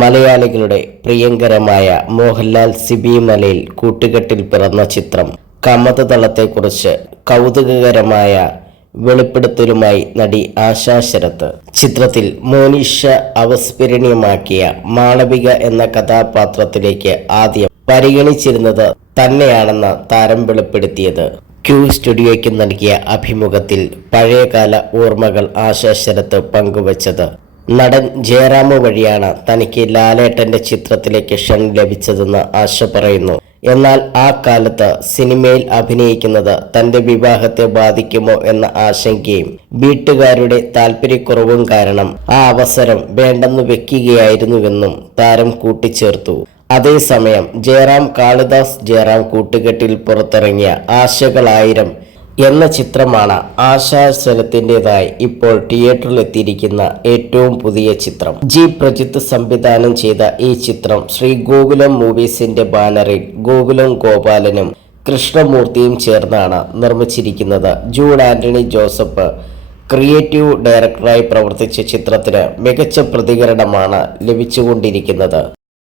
മലയാളികളുടെ പ്രിയങ്കരമായ മോഹൻലാൽ സിബി മലയിൽ കൂട്ടുകെട്ടിൽ പിറന്ന ചിത്രം. കമതതളത്തെക്കുറിച്ച് കൗതുകകരമായ വെളിപ്പെടുത്തലുമായി നടി ആശാ ശരത്ത്. ചിത്രത്തിൽ മോനിഷ അവസ്മരണീയമാക്കിയ മാളവിക എന്ന കഥാപാത്രത്തിലേക്ക് ആദ്യം പരിഗണിച്ചിരുന്നത് തന്നെയാണെന്ന് താരം വെളിപ്പെടുത്തിയത്. ക്യൂ സ്റ്റുഡിയോയ്ക്ക് നൽകിയ അഭിമുഖത്തിൽ പഴയകാല ഓർമ്മകൾ ആശാ ശരത്ത് പങ്കുവച്ചത്. നടൻ ജയറാമു വഴിയാണ് തനിക്ക് ലാലേട്ടന്റെ ചിത്രത്തിലേക്ക് ക്ഷൺ ലഭിച്ചതെന്ന് ആശ പറയുന്നു. എന്നാൽ ആ കാലത്ത് സിനിമയിൽ അഭിനയിക്കുന്നത് തന്റെ വിവാഹത്തെ ബാധിക്കുമോ എന്ന ആശങ്കയും വീട്ടുകാരുടെ താല്പര്യക്കുറവും കാരണം ആ അവസരം വേണ്ടെന്ന് വെക്കുകയായിരുന്നുവെന്നും താരം കൂട്ടിച്ചേർത്തു. അതേസമയം ജയറാം കാളിദാസ് ജയറാം കൂട്ടുകെട്ടിൽ പുറത്തിറങ്ങിയ ആശകളായിരം എന്ന ചിത്രമാണ് ആശാസനത്തിന്റെതായി ഇപ്പോൾ തിയേറ്ററിൽ എത്തിയിരിക്കുന്ന ഏറ്റവും പുതിയ ചിത്രം. ജി പ്രജിത്ത് സംവിധാനം ചെയ്ത ഈ ചിത്രം ശ്രീ ഗോകുലം മൂവീസിന്റെ ബാനറിൽ ഗോകുലം ഗോപാലനും കൃഷ്ണമൂർത്തിയും ചേർന്നാണ് നിർമ്മിച്ചിരിക്കുന്നത്. ജൂഡ് ആന്റണി ജോസഫ് ക്രിയേറ്റീവ് ഡയറക്ടറായി പ്രവർത്തിച്ച ചിത്രത്തിന് മികച്ച പ്രതികരണമാണ് ലഭിച്ചുകൊണ്ടിരിക്കുന്നത്.